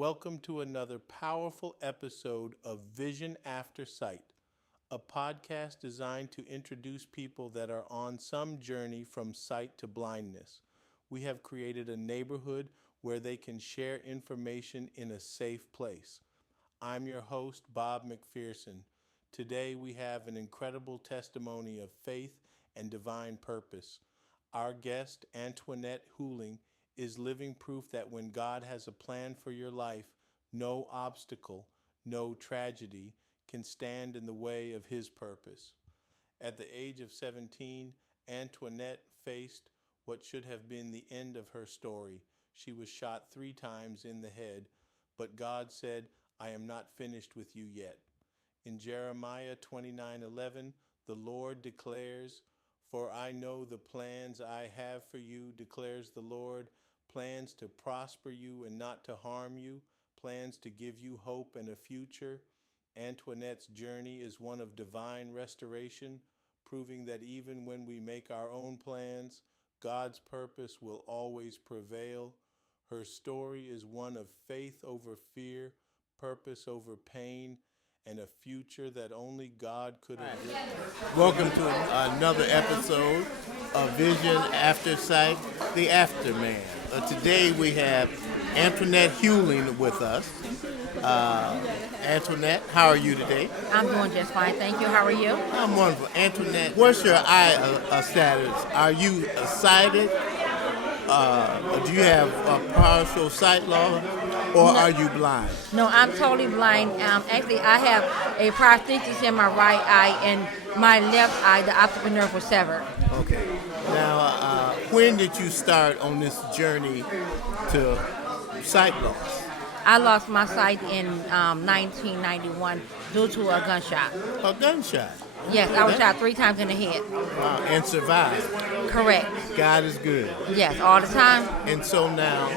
Welcome to another powerful episode of Vision After Sight, a podcast designed to introduce people that are on some journey from sight to blindness. We have created a neighborhood where they can share information in a safe place. I'm your host, Bob McPherson. Today we have an incredible testimony of faith and divine purpose. Our guest, Antoinette Huling, is living proof that when God has a plan for your life, no obstacle, no tragedy can stand in the way of his purpose. At the age of 17, Antoinette faced what should have been the end of her story. She was shot 3 times in the head, but God said, "I am not finished with you yet." In Jeremiah 29:11, the Lord declares, "For I know the plans I have for you, declares the Lord, plans to prosper you and not to harm you, plans to give you hope and a future." Antoinette's journey is one of divine restoration, proving that even when we make our own plans, God's purpose will always prevail. Her story is one of faith over fear, purpose over pain, and a future that only God could have written. Welcome to another episode of Vision After Sight, the Afterman. Today we have Antoinette Huling with us. Antoinette, how are you today? I'm doing just fine, thank you. How are you? I'm wonderful. Antoinette, what's your eye status? Are you sighted? Do you have a partial sight loss? Or are you blind? No, I'm totally blind. Actually, I have a prosthesis in my right eye, and my left eye, the optic nerve was severed. Okay. Now, when did you start on this journey to sight loss? I lost my sight in 1991 due to a gunshot. A gunshot? Yes, I was shot 3 times in the head. Wow, and survived. Correct. God is good. Yes, all the time. And so now,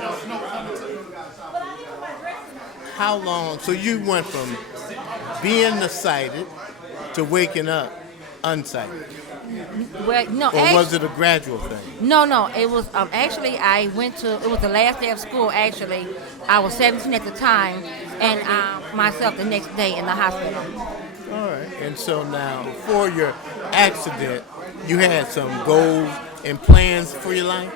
how long, so you went from being sighted to waking up unsighted? Well, no, Or was it a gradual thing? No. It was actually it was the last day of school. Actually, I was 17 at the time, and myself the next day in the hospital. All right. And so now, before your accident, you had some goals and plans for your life?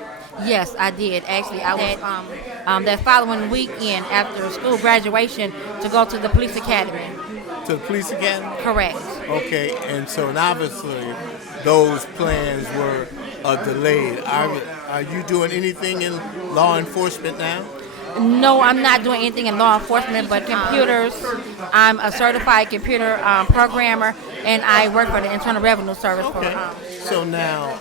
Yes, I did. Actually, I was that following weekend after school graduation to go to the police academy. To the police academy? Correct. Okay, and so obviously those plans were delayed. Are you doing anything in law enforcement now? No, I'm not doing anything in law enforcement, but computers. I'm a certified computer programmer, and I work for the Internal Revenue Service. Okay. So now,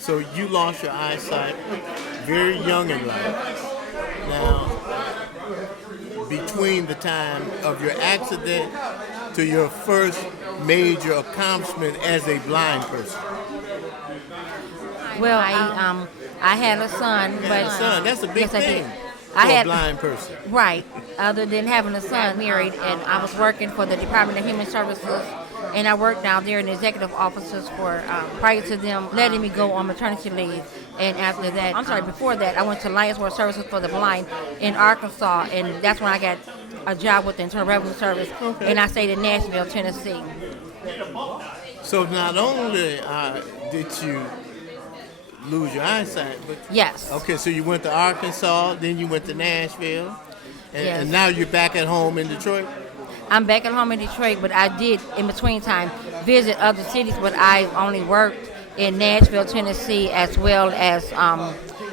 so you lost your eyesight very young in life. Now, between the time of your accident to your first major accomplishment as a blind person? Well, I had a son, That's a big thing for a blind person. Right. Other than having a son, married, and I was working for the Department of Human Services, and I worked down there in the executive offices for prior to them letting me go on maternity leave. And after that, before that, I went to Lions World Services for the Blind in Arkansas, and that's when I got a job with the Internal Revenue Service, and I stayed in Nashville, Tennessee. So not only did you lose your eyesight, but yes. Okay, so you went to Arkansas, then you went to Nashville, Yes. and now you're back at home in Detroit? I'm back at home in Detroit, but I did, in between time, visit other cities, but I only worked in Nashville, Tennessee, as well as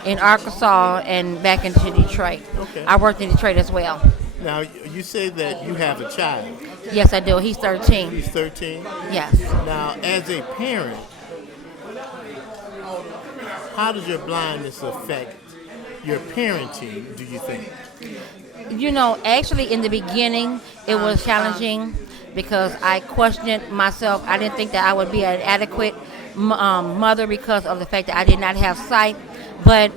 in Arkansas and back into Detroit. Okay. I worked in Detroit as well. Now, you say that you have a child. Yes, I do. He's 13. He's 13? Yes. Now, as a parent, how does your blindness affect your parenting, do you think? You know, actually, in the beginning, it was challenging because I questioned myself. I didn't think that I would be an adequate mother because of the fact that I did not have sight. But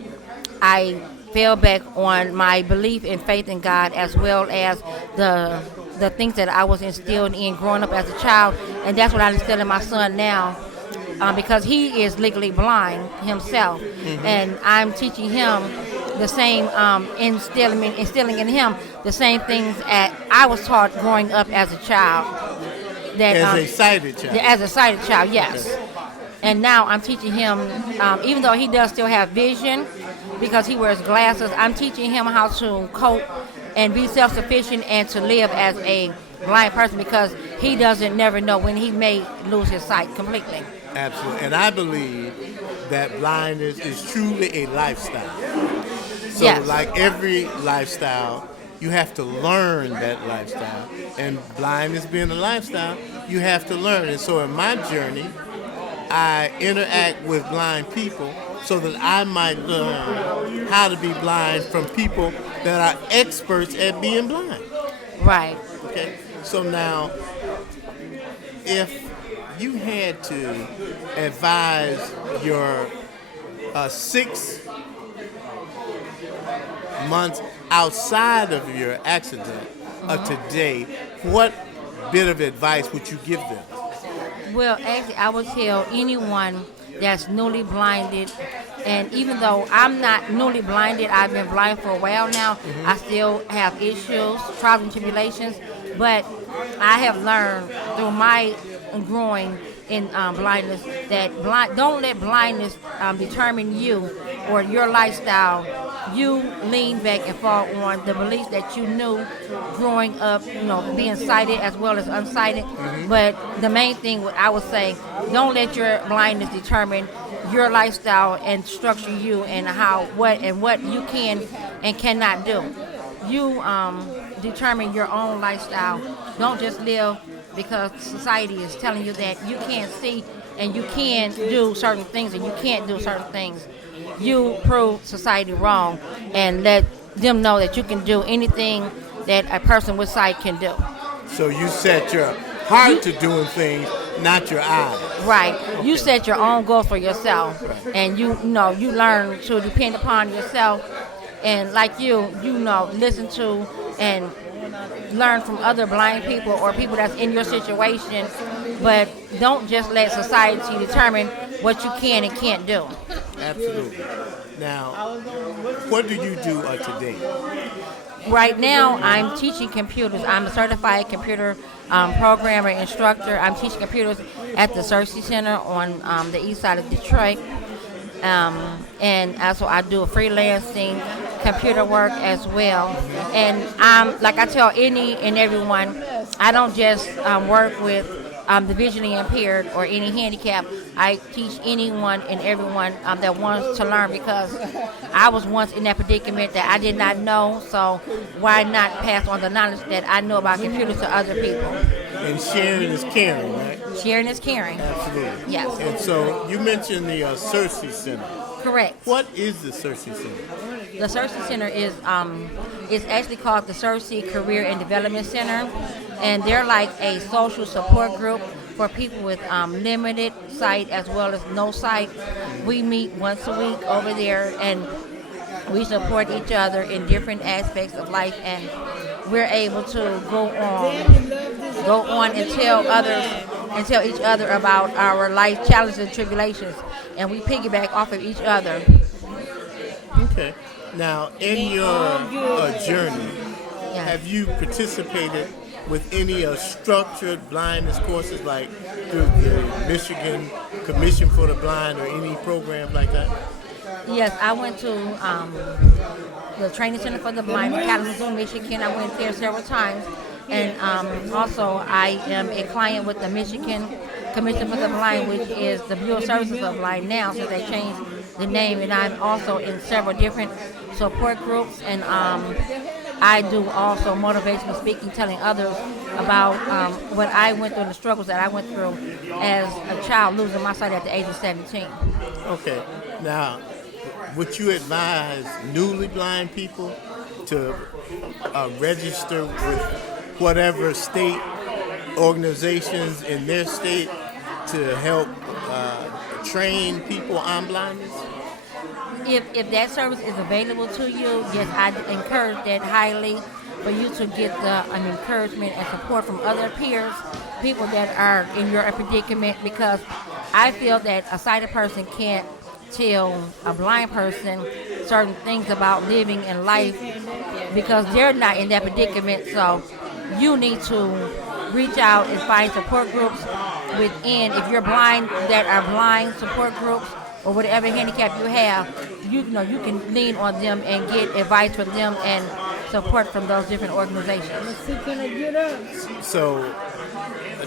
I fell back on my belief and faith in God, as well as the things that I was instilled in growing up as a child. And that's what I instill in my son now. Because he is legally blind himself, and I'm teaching him the same instilling in him the same things that I was taught growing up as a child. That, as a sighted child. As a sighted child, yes. Okay. And now I'm teaching him, even though he does still have vision because he wears glasses, I'm teaching him how to cope and be self-sufficient and to live as a blind person because he doesn't never know when he may lose his sight completely. Absolutely. And I believe that blindness is truly a lifestyle. So Yes. like every lifestyle, you have to learn that lifestyle. And blindness being a lifestyle, you have to learn. And so in my journey, I interact with blind people so that I might learn how to be blind from people that are experts at being blind. Right. Okay. So now, if you had to advise your 6 months outside of your accident today, what bit of advice would you give them? Well, actually, I would tell anyone that's newly blinded, and even though I'm not newly blinded, I've been blind for a while now, I still have issues, trials and tribulations, but I have learned through my growing in blindness that don't let blindness determine you or your lifestyle. You lean back and fall on the beliefs that you knew growing up, being sighted as well as unsighted. But the main thing I would say, don't let your blindness determine your lifestyle and structure you and what you can and cannot do. You determine your own lifestyle. Don't just live because society is telling you that you can't see and you can do certain things and you can't do certain things. You prove society wrong and let them know that you can do anything that a person with sight can do. So you set your heart to doing things, not your eyes. Right. Okay. You set your own goal for yourself, right. And you learn to depend upon yourself, and like listen to and learn from other blind people or people that's in your situation, but don't just let society determine what you can and can't do. Absolutely. Now, what do you do today? Right now, I'm teaching computers. I'm a certified computer programmer, instructor. I'm teaching computers at the Cersei Center on the east side of Detroit. And also I do freelancing computer work as well. And like I tell any and everyone, I don't just work with the visually impaired or any handicap. I teach anyone and everyone that wants to learn, because I was once in that predicament that I did not know, so why not pass on the knowledge that I know about computers to other people? And sharing is caring, right? Sharing is caring. Absolutely. Yes. And so you mentioned the Cersei Center. Correct. What is the Cersei Center? The Cersei Center is it's actually called the Cersei Career and Development Center, and they're like a social support group for people with limited sight as well as no sight. We meet once a week over there, and we support each other in different aspects of life, and we're able to go on and tell each other about our life challenges and tribulations, and we piggyback off of each other. Okay. Now, in your journey, Yes. have you participated with any structured blindness courses like through the Michigan Commission for the Blind or any programs like that? Yes, I went to the Training Center for the Blind in Kalamazoo, Michigan. I went there several times. And also, I am a client with the Michigan Commission for the Blind, which is the Bureau of Services of Blind now, so they changed the name. And I'm also in several different support groups. And I do also motivational speaking, telling others about what I went through and the struggles that I went through as a child, losing my sight at the age of 17. Okay. Now, would you advise newly blind people to register with whatever state organizations in their state to help train people on blindness? If that service is available to you, yes, I encourage that highly, for you to get the encouragement and support from other peers, people that are in your predicament, because I feel that a sighted person can't tell a blind person certain things about living in life because they're not in that predicament. So you need to reach out and find support groups within. If you're blind, that are blind support groups or whatever handicap you have, you know you can lean on them and get advice from them and support from those different organizations. So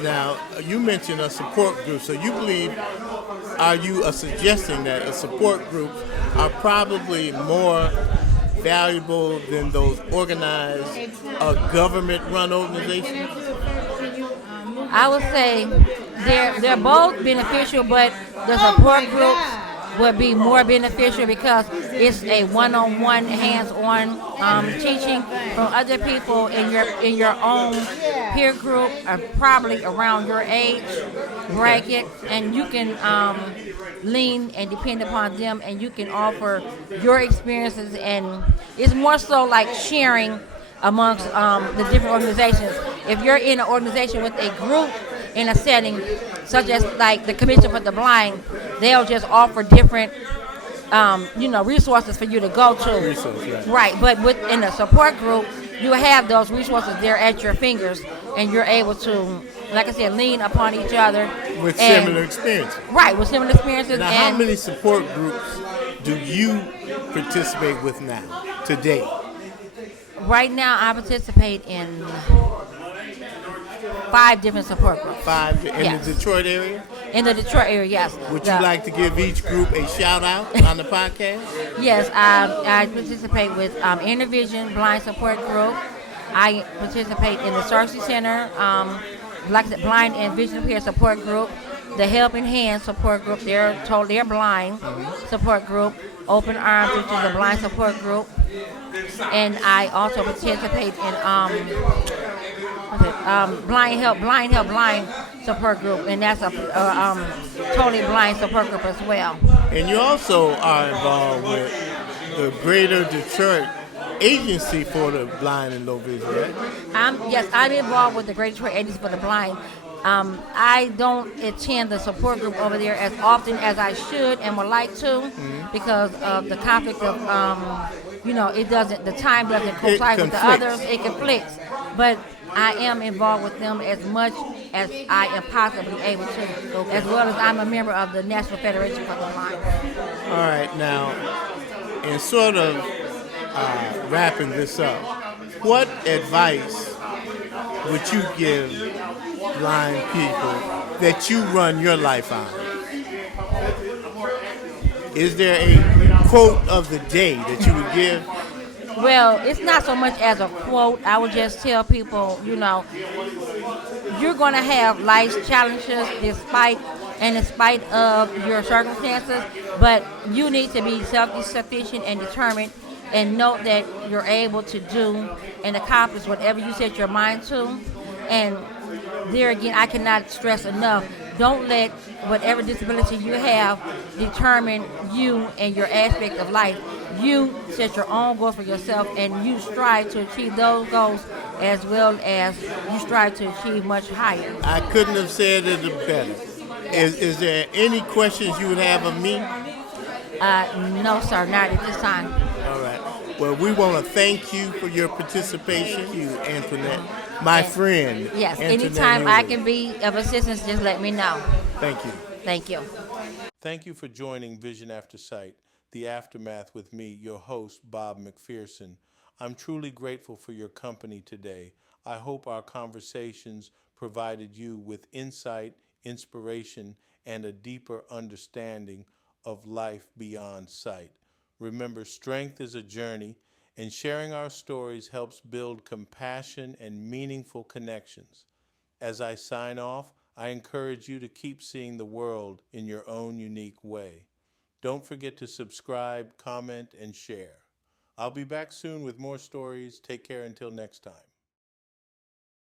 now you mentioned a support group. So you believe, are you suggesting that a support group are probably more valuable than those organized government-run organizations? I would say they're both beneficial, but the support groups would be more beneficial because it's a one-on-one, hands-on teaching from other people in your own peer group, or probably around your age bracket, and you can lean and depend upon them, and you can offer your experiences, and it's more so like sharing amongst the different organizations. If you're in an organization with a group in a setting, such as like the Commission for the Blind, they'll just offer different, resources for you to go to. Resources, right. But within a support group, you have those resources there at your fingers, and you're able to, like I said, lean upon each other with similar experiences. Right, with similar experiences. Now, how many support groups do you participate with now, today? Right now, I participate in 5 different support groups. 5 in Yes. the Detroit area? In the Detroit area, yes. Would you like to give each group a shout out on the podcast? Yes, I participate with Inner Vision Blind Support Group. I participate in the Cersei Center, like I said, Blind and Vision Impaired Support Group. The Helping Hands Support Group, they're blind support group. Open Arms, which is a blind support group. And I also participate in Blind Help Blind support group, and that's a totally blind support group as well. And you also are involved with the Greater Detroit Agency for the Blind and Low Vision, right? Yes, I'm involved with the Greater Detroit Agency for the Blind. I don't attend the support group over there as often as I should and would like to, because of the conflict of, the time doesn't coincide with the others. It conflicts. But I am involved with them as much as I am possibly able to, as well as I'm a member of the National Federation for the Blind. All right, now, in sort of wrapping this up, what advice would you give blind people that you run your life on? Is there a quote of the day that you would give? Well, it's not so much as a quote. I would just tell people, you're going to have life's challenges in spite of your circumstances, but you need to be self-sufficient and determined, and know that you're able to do and accomplish whatever you set your mind to. And there again, I cannot stress enough, don't let whatever disability you have determine you and your aspect of life. You set your own goal for yourself, and you strive to achieve those goals as well as you strive to achieve much higher. I couldn't have said it better. Is there any questions you would have of me? No, sir, not at this time. All right. Well, we want to thank you for your participation, you, Antoinette, my friend. Yes, Antoinette anytime Huling. I can be of assistance, just let me know. Thank you. Thank you. Thank you for joining Vision After Sight, The Aftermath with me, your host, Bob McPherson. I'm truly grateful for your company today. I hope our conversations provided you with insight, inspiration, and a deeper understanding of life beyond sight. Remember, strength is a journey, and sharing our stories helps build compassion and meaningful connections. As I sign off, I encourage you to keep seeing the world in your own unique way. Don't forget to subscribe, comment, and share. I'll be back soon with more stories. Take care until next time.